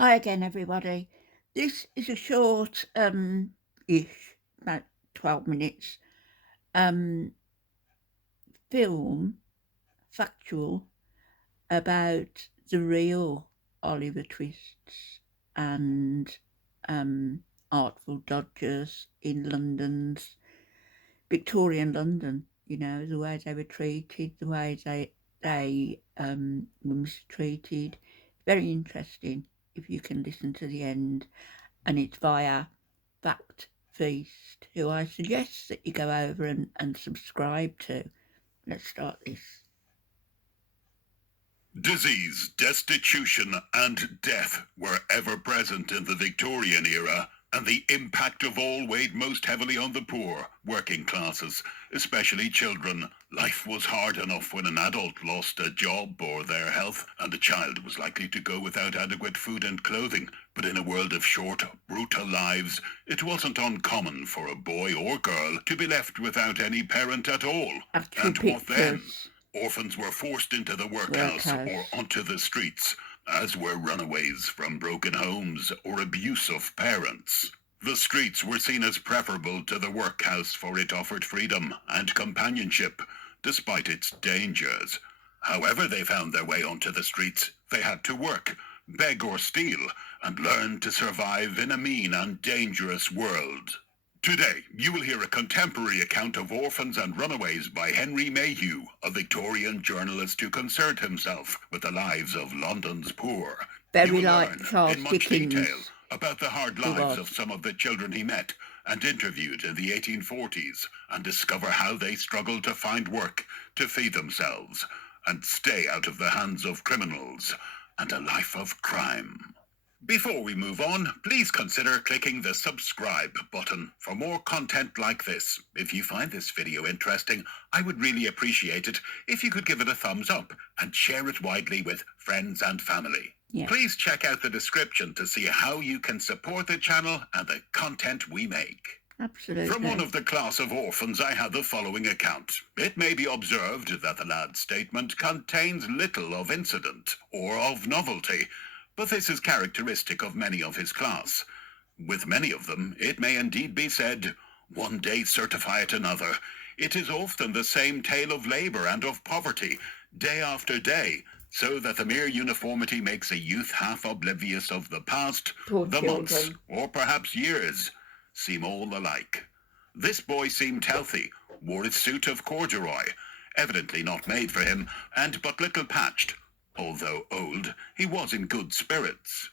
Hi again, everybody. This is a short, ish, about 12 minutes, um, film, factual, about the real Oliver Twists and Artful Dodgers in London's Victorian London. You know, the way they were treated, the way they were mistreated. Very interesting if you can listen to the end. And it's via Fact Feast, who I suggest that you go over and subscribe to. Let's start this. Disease, destitution, and death were ever present in the Victorian era, and the impact of all weighed most heavily on the poor, working classes, especially children. Life was hard enough when an adult lost a job or their health, and a child was likely to go without adequate food and clothing. But in a world of short, brutal lives, it wasn't uncommon for a boy or girl to be left without any parent at all. Actual And what then? pictures. Orphans were forced into the workhouse or onto the streets, as were runaways from broken homes or abuse of parents. The streets were seen as preferable to the workhouse, for it offered freedom and companionship, despite its dangers. However they found their way onto the streets, they had to work, beg or steal, and learn to survive in a mean and dangerous world. Today, you will hear a contemporary account of Orphans and Runaways by Henry Mayhew, a Victorian journalist who concerned himself with the lives of London's poor. Very You will like learn Charles in much Dickens. detail about the hard He lives was. of some of the children he met and interviewed in the 1840s, and discover how they struggled to find work, to feed themselves, and stay out of the hands of criminals and a life of crime. Before we move on, please consider clicking the subscribe button for more content like this. If you find this video interesting, I would really appreciate it if you could give it a thumbs up and share it widely with friends and family. Yeah. Please check out the description to see how you can support the channel and the content we make. Absolutely. From one of the class of orphans, I had the following account. It may be observed that the lad's statement contains little of incident or of novelty, but this is characteristic of many of his class. With many of them, it may indeed be said, one day certifieth another. It is often the same tale of labour and of poverty, day after day, so that the mere uniformity makes a youth half oblivious of the past. Poor The children. months, or perhaps years, seem all alike. This boy seemed healthy, wore his suit of corduroy, evidently not made for him, and but little patched. Although old, he was in good spirits.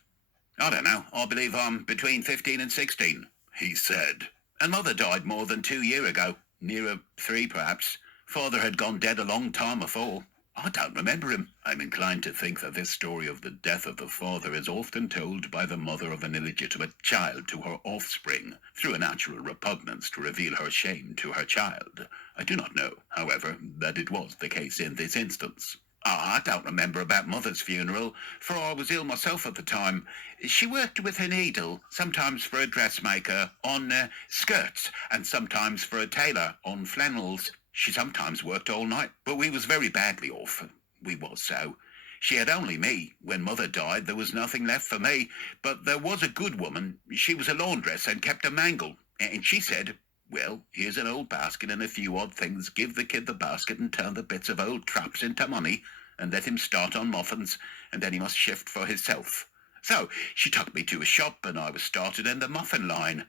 I don't know, I believe I'm between 15 and 16, he said. And mother died more than 2 years ago, nearer 3 perhaps. Father had gone dead a long time afore. I don't remember him. I'm inclined to think that this story of the death of the father is often told by the mother of an illegitimate child to her offspring, through a natural repugnance to reveal her shame to her child. I do not know, however, that it was the case in this instance. I don't remember about Mother's funeral, for I was ill myself at the time. She worked with her needle, sometimes for a dressmaker, on skirts, and sometimes for a tailor, on flannels. She sometimes worked all night, but we was very badly off. We was so. She had only me. When Mother died, there was nothing left for me, but there was a good woman. She was a laundress and kept a mangle, and she said, well, here's an old basket and a few odd things. Give the kid the basket and turn the bits of old traps into money, and let him start on muffins, and then he must shift for himself. So she took me to a shop, and I was started in the muffin line.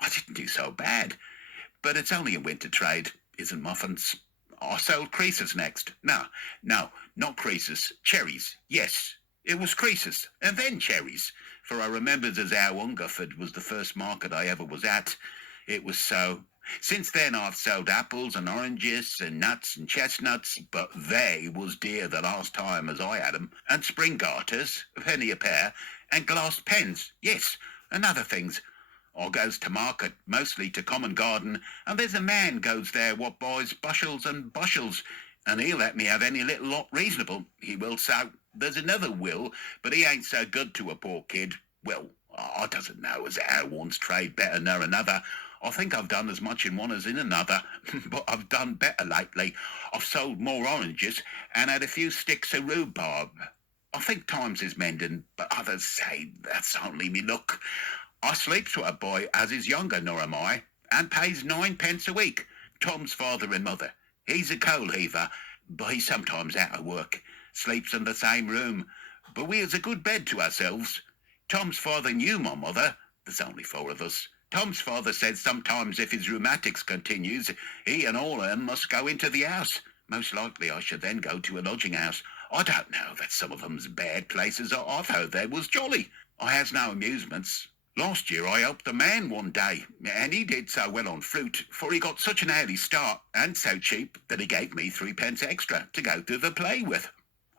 I didn't do so bad, but it's only a winter trade, isn't muffins. I sold creases next. No, not creases. Cherries, yes. It was creases, and then cherries, for I remembers as how Hungerford was the first market I ever was at. It was so. Since then I've sold apples and oranges and nuts and chestnuts, but they was dear the last time as I had 'em, and spring garters, a penny a pair, and glass pens, yes, and other things. I goes to market, mostly to Common Garden, and there's a man goes there what buys bushels and bushels, and he'll let me have any little lot reasonable, he will so. There's another will, but he ain't so good to a poor kid. Well, I doesn't know as how one's trade better nor another. I think I've done as much in one as in another, but I've done better lately. I've sold more oranges and had a few sticks of rhubarb. I think times is mending, but others say that's only me luck. I sleeps with a boy as is younger nor am I, and pays 9 pence a week. Tom's father and mother. He's a coal heaver, but he's sometimes out of work. Sleeps in the same room, but we has a good bed to ourselves. Tom's father knew my mother. There's only 4 of us. Tom's father said sometimes if his rheumatics continues, he and all of them must go into the house. Most likely I should then go to a lodging house. I don't know that some of them's bad places. I've heard they was jolly. I has no amusements. Last year I helped a man one day, and he did so well on fruit, for he got such an early start, and so cheap, that he gave me 3 pence extra to go to the play with.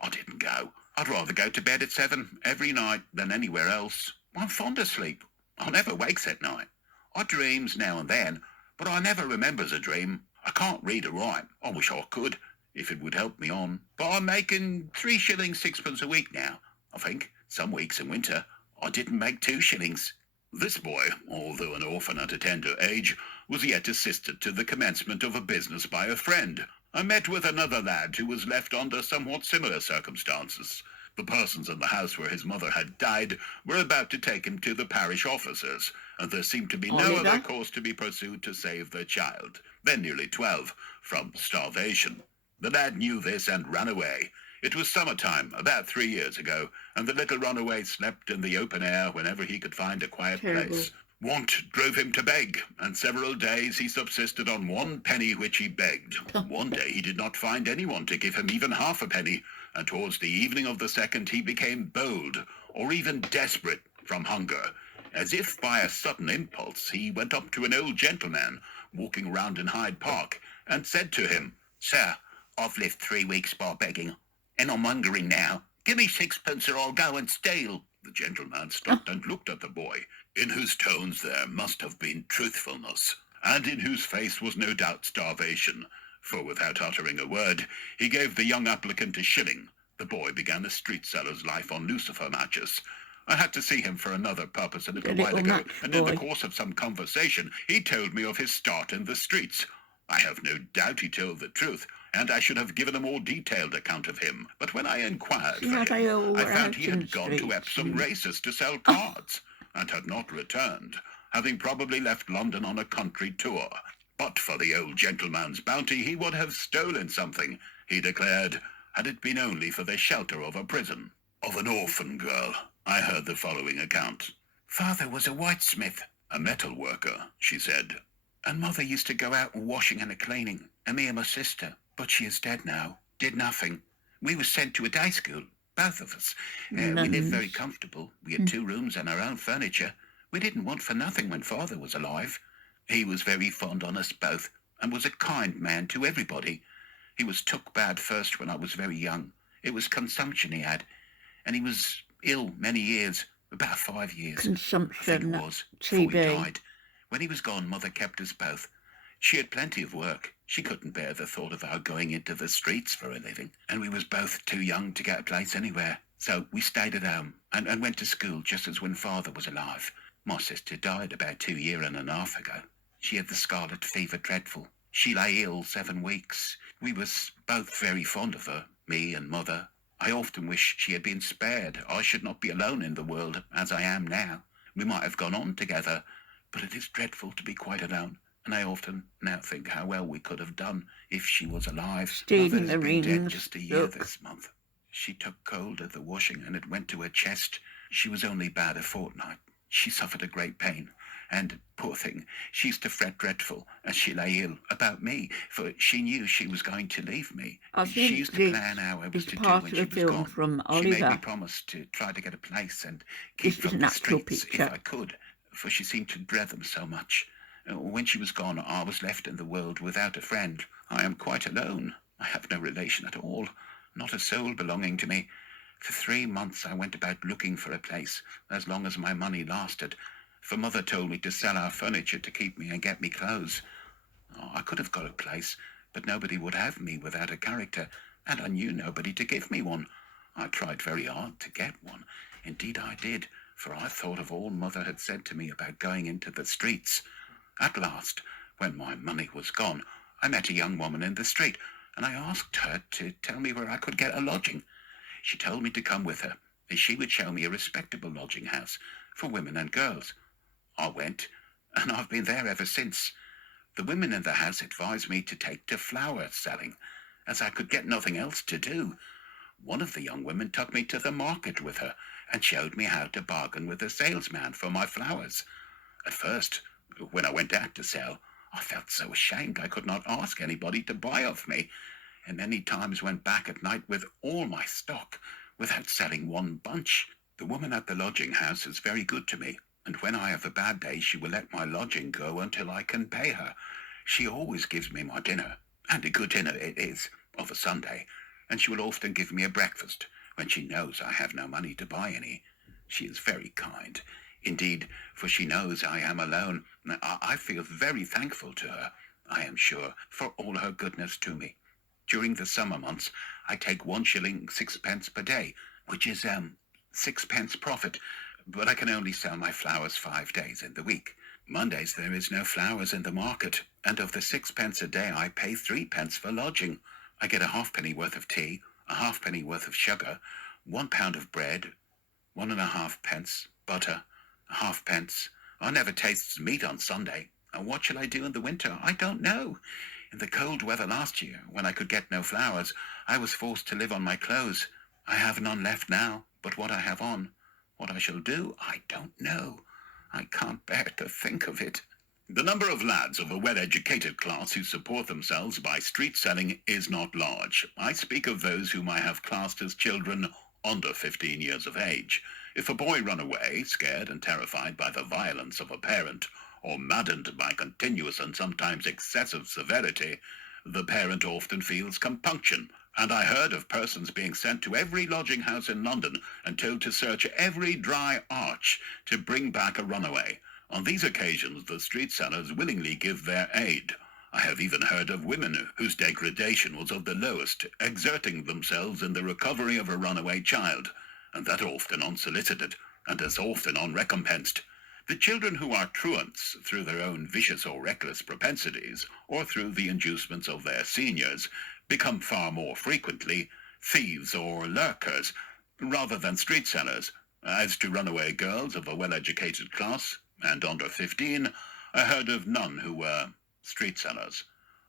I didn't go. I'd rather go to bed at 7 every night than anywhere else. I'm fond of sleep. I never wakes at night. I dreams now and then, but I never remembers a dream. I can't read or write. I wish I could, if it would help me on. But I'm making 3 shillings 6pence a week now, I think. Some weeks in winter, I didn't make 2 shillings. This boy, although an orphan at a tender age, was yet assisted to the commencement of a business by a friend. I met with another lad who was left under somewhat similar circumstances. The persons in the house where his mother had died were about to take him to the parish officers, and there seemed to be no other course to be pursued to save their child, then nearly 12, from starvation. The lad knew this and ran away. It was summertime, about 3 years ago, and the little runaway slept in the open air whenever he could find a quiet place. Want drove him to beg, and several days he subsisted on 1 penny which he begged. One day he did not find anyone to give him even half a penny, and towards the evening of the second he became bold, or even desperate, from hunger. As if by a sudden impulse, he went up to an old gentleman walking round in Hyde Park, and said to him, "Sir, I've lived 3 weeks by begging, and I'm hungering now. Give me 6pence or I'll go and steal." The gentleman stopped and looked at the boy, in whose tones there must have been truthfulness, and in whose face was no doubt starvation, for without uttering a word, he gave the young applicant a shilling. The boy began a street seller's life on lucifer matches. I had to see him for another purpose a little while ago, and in the course of some conversation, he told me of his start in the streets. I have no doubt he told the truth, and I should have given a more detailed account of him. But when I inquired for him, I found he had gone to Epsom races to sell cards, and had not returned, having probably left London on a country tour. But for the old gentleman's bounty, he would have stolen something, he declared, had it been only for the shelter of a prison. Of an orphan girl, I heard the following account. "Father was a whitesmith, a metal worker," she said, "and mother used to go out washing and cleaning, and me and my sister, but she is dead now, did nothing. We was sent to a day school, both of us. We lived very comfortable. We had 2 rooms and our own furniture. We didn't want for nothing when father was alive. He was very fond on us both, and was a kind man to everybody. He was took bad first when I was very young. It was consumption he had, and he was ill many years, about 5 years. Consumption, I think it was, before he died. When he was gone, mother kept us both. She had plenty of work. She couldn't bear the thought of our going into the streets for a living, and we was both too young to get a place anywhere. So we stayed at home and went to school just as when father was alive. My sister died about 2 years and a half ago. She had the scarlet fever dreadful. She lay ill 7 weeks. We was both very fond of her, me and mother. I often wish she had been spared. I should not be alone in the world as I am now. We might have gone on together, but it is dreadful to be quite alone, and I often now think how well we could have done if she was alive. Mother's been dead just a year this month. She took cold at the washing, and it went to her chest. She was only bad a fortnight. She suffered a great pain, and, poor thing, she used to fret dreadful as she lay ill about me, for she knew she was going to leave me. She used to plan how I was to do when she was gone. From she made me promise to try to get a place and keep from the streets if I could, for she seemed to dread them so much. When she was gone, I was left in the world without a friend. I am quite alone. I have no relation at all, not a soul belonging to me. For 3 months I went about looking for a place, as long as my money lasted, for mother told me to sell our furniture to keep me and get me clothes. I could have got a place, but nobody would have me without a character, and I knew nobody to give me one. I tried very hard to get one. Indeed I did, for I thought of all mother had said to me about going into the streets. At last, when my money was gone, I met a young woman in the street, and I asked her to tell me where I could get a lodging. She told me to come with her, as she would show me a respectable lodging house for women and girls. I went, and I've been there ever since. The women in the house advised me to take to flower selling, as I could get nothing else to do. One of the young women took me to the market with her and showed me how to bargain with the salesman for my flowers. At first, when I went out to sell, I felt so ashamed I could not ask anybody to buy of me, and many times went back at night with all my stock without selling one bunch. The woman at the lodging house is very good to me, and when I have a bad day she will let my lodging go until I can pay her. She always gives me my dinner, and a good dinner it is, of a Sunday, and she will often give me a breakfast when she knows I have no money to buy any. She is very kind. Indeed, for she knows I am alone. I feel very thankful to her, I am sure, for all her goodness to me. During the summer months, I take 1 shilling 6 pence per day, which is 6 pence profit, but I can only sell my flowers 5 days in the week. Mondays there is no flowers in the market, and of the 6 pence a day I pay 3 pence for lodging. I get a halfpenny worth of tea, a halfpenny worth of sugar, 1 pound of bread, 1.5 pence, butter, a halfpence. I never tastes meat on Sunday. And what shall I do in the winter? I don't know. In the cold weather last year, when I could get no flowers, I was forced to live on my clothes. I have none left now, but what I have on. What I shall do, I don't know. I can't bear to think of it. The number of lads of a well-educated class who support themselves by street selling is not large. I speak of those whom I have classed as children under 15 years of age. If a boy run away, scared and terrified by the violence of a parent, or maddened by continuous and sometimes excessive severity, the parent often feels compunction, and I heard of persons being sent to every lodging house in London and told to search every dry arch to bring back a runaway. On these occasions, the street sellers willingly give their aid. I have even heard of women whose degradation was of the lowest, exerting themselves in the recovery of a runaway child, and that often unsolicited, and as often unrecompensed. The children who are truants through their own vicious or reckless propensities, or through the inducements of their seniors, become far more frequently thieves or lurkers, rather than street sellers. As to runaway girls of a well-educated class, and under 15, I heard of none who were street sellers.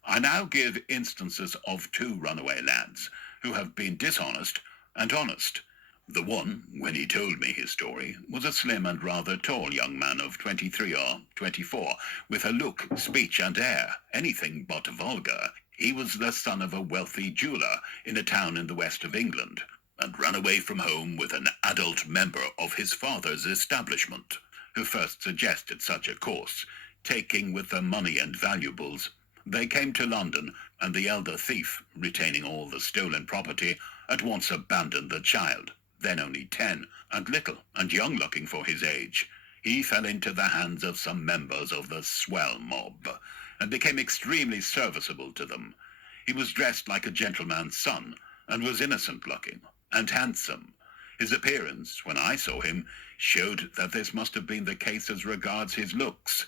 I now give instances of 2 runaway lads who have been dishonest and honest. The one, when he told me his story, was a slim and rather tall young man of 23 or 24, with a look, speech, and air anything but vulgar. He was the son of a wealthy jeweller in a town in the west of England, and ran away from home with an adult member of his father's establishment, who first suggested such a course, taking with the money and valuables. They came to London, and the elder thief, retaining all the stolen property, at once abandoned the child, then only 10, and little and young-looking for his age. He fell into the hands of some members of the swell mob, and became extremely serviceable to them. He was dressed like a gentleman's son, and was innocent-looking and handsome. His appearance, when I saw him, showed that this must have been the case as regards his looks.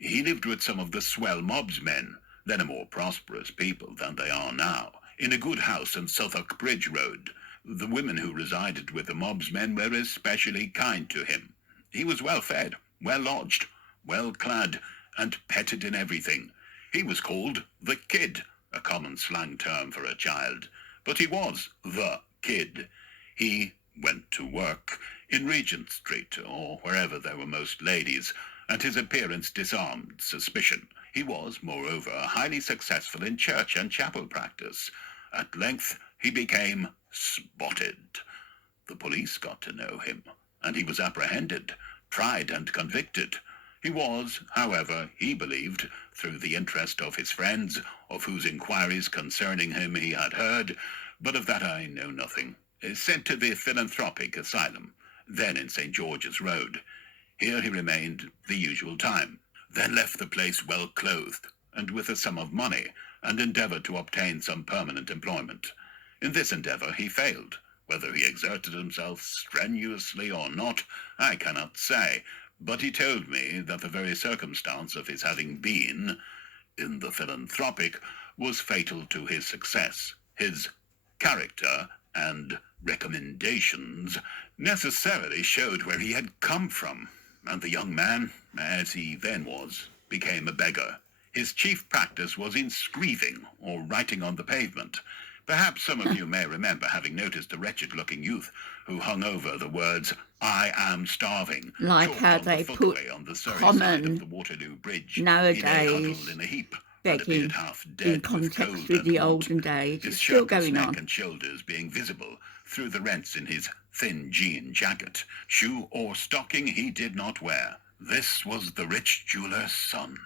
He lived with some of the swell mob's men, then a more prosperous people than they are now, in a good house in Southwark Bridge Road. The women who resided with the mob's men were especially kind to him. He was well fed, well lodged, well clad, and petted in everything. He was called the Kid, a common slang term for a child, but he was the Kid. He went to work in Regent Street, or wherever there were most ladies, and his appearance disarmed suspicion. He was, moreover, highly successful in church and chapel practice. At length he became spotted. The police got to know him, and he was apprehended, tried, and convicted. He was, however, he believed, through the interest of his friends, of whose inquiries concerning him he had heard, but of that I know nothing, sent to the philanthropic asylum, then in St. George's Road. Here he remained the usual time, then left the place well clothed, and with a sum of money, and endeavoured to obtain some permanent employment. In this endeavour he failed. Whether he exerted himself strenuously or not, I cannot say, but he told me that the very circumstance of his having been in the philanthropic was fatal to his success. His character and recommendations necessarily showed where he had come from, and the young man, as he then was, became a beggar. His chief practice was in screeving or writing on the pavement. Perhaps some of you may remember having noticed a wretched-looking youth who hung over the words, "I am starving," Like chalked how on they the put footway on the Surrey common side of the Waterloo Bridge. He lay nowadays huddled in a heap, and begging appeared half in dead with context cold with and the want, olden days. his It's still shirtless going neck on. and shoulders being visible through the rents in his thin jean jacket. Shoe or stocking he did not wear. This was the rich jeweller's son.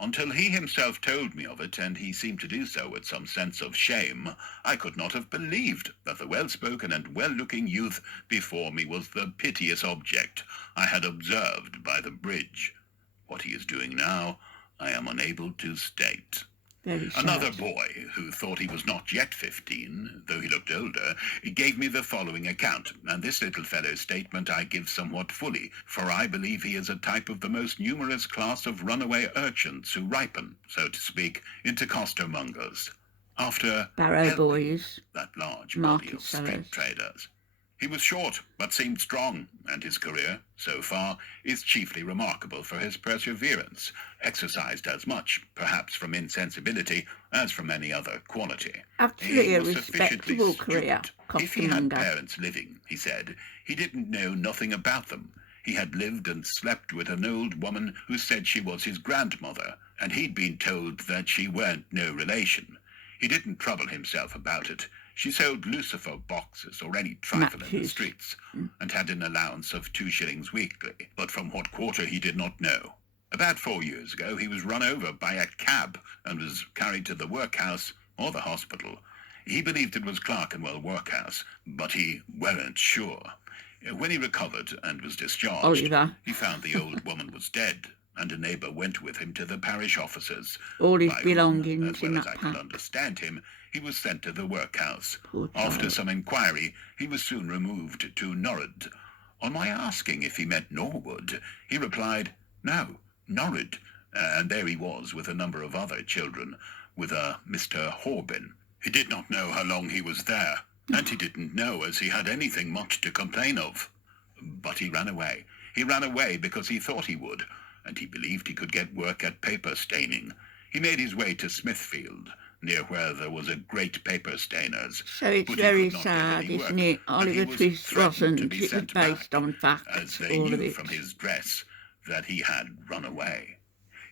Until he himself told me of it, and he seemed to do so with some sense of shame, I could not have believed that the well-spoken and well-looking youth before me was the piteous object I had observed by the bridge. What he is doing now, I am unable to state. Very sad. Another boy, who thought he was not yet 15, though he looked older, gave me the following account, and this little fellow's statement I give somewhat fully, for I believe he is a type of the most numerous class of runaway urchins who ripen, so to speak, into costermongers, after Barrow helping boys, that large body market of street sellers. traders. He was short, but seemed strong, and his career, so far, is chiefly remarkable for his perseverance, exercised as much, perhaps from insensibility, as from any other quality. Absolutely He a was sufficiently respectable career, stupid. If he had costermonger. parents living, he said, he didn't know nothing about them. He had lived and slept with an old woman who said she was his grandmother, and he'd been told that she weren't no relation. He didn't trouble himself about it. She sold lucifer boxes or any trifle in the Matches. streets, and had an allowance of 2 shillings weekly, but from what quarter he did not know. About 4 years ago he was run over by a cab and was carried to the workhouse or the hospital. He believed it was Clerkenwell Workhouse, but he weren't sure. When he recovered and was discharged, Oliver. he found the old woman was dead, and a neighbour went with him to the parish officers. All his by whom, belongings as well in as that I could pack. understand him, he was sent to the workhouse. Poor After child. some inquiry, he was soon removed to Norwood. On my asking if he meant Norwood, he replied, "No, Norwood," and there he was with a number of other children, with a Mr. Horbin. He did not know how long he was there, and he didn't know as he had anything much to complain of. But he ran away. He ran away because he thought he would, and he believed he could get work at paper staining. He made his way to Smithfield, near where there was a great paper stainer's. So it's but he very could not get sad, any isn't work, it? and he Oliver was Twist threatened to wasn't. be It was sent based back, on as facts, they all of knew it. from his dress that he had run away.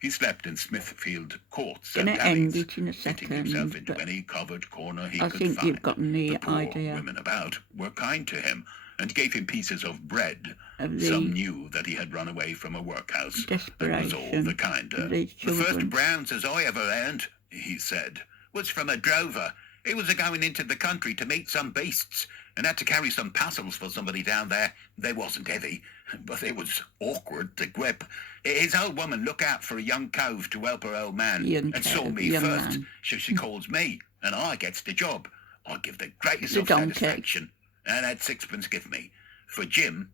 He slept in Smithfield courts Gonna and end alleys, it in a fitting second, himself into but any covered corner he I could think find. you've gotten the poor idea women about were kind to him and gave him pieces of bread. of Some the knew that he had run away from a workhouse, and was all desperation the kinder. of these The first children. browns as I ever earned, he said, was from a drover. He was a-going into the country to meet some beasts, and had to carry some parcels for somebody down there. They wasn't heavy, but they was awkward to grip. His old woman look out for a young cove to help her old man, and saw me young first, man. so she calls me, and I gets the job. I give the greatest The of donkey. satisfaction, and had 6pence give me. For Jim,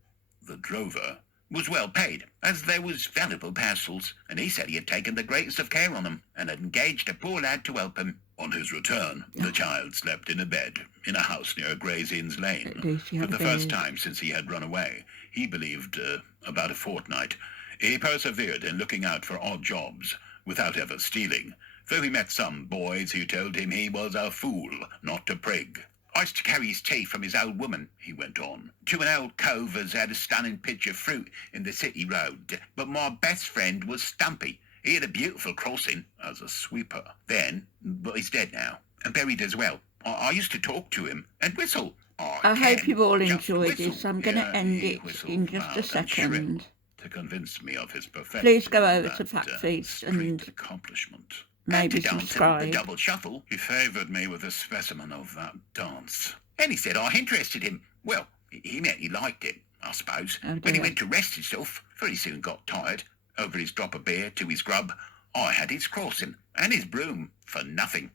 the drover, was well paid, as there was valuable parcels, and he said he had taken the greatest of care on them, and had engaged a poor lad to help him. On his return, the child slept in a bed, in a house near Gray's Inn's Lane. At least he For had the a first bed. time since he had run away, he believed about a fortnight. He persevered in looking out for odd jobs, without ever stealing, though he met some boys who told him he was a fool, not a prig. I used to carry his tea from his old woman, he went on, to an old cove as had a stunning pitch of fruit in the city road. But my best friend was Stumpy. He had a beautiful crossing as a sweeper then, but he's dead now, and buried as well. I used to talk to him and whistle. I hope you've all just enjoyed whistle. this. I'm going to Yeah, end he it whistled in just loud a and shrill second. to convince me of his perfection. Please go over to that, Fact Feast street and accomplishment. maybe And to dance in subscribe. the double shuffle. He favoured me with a specimen of that dance. And he said I interested him. Well, he meant he liked it, I suppose. Oh, When he dear. went to rest himself, very soon got tired, over his drop of beer to his grub, I had his crossing and his broom for nothing.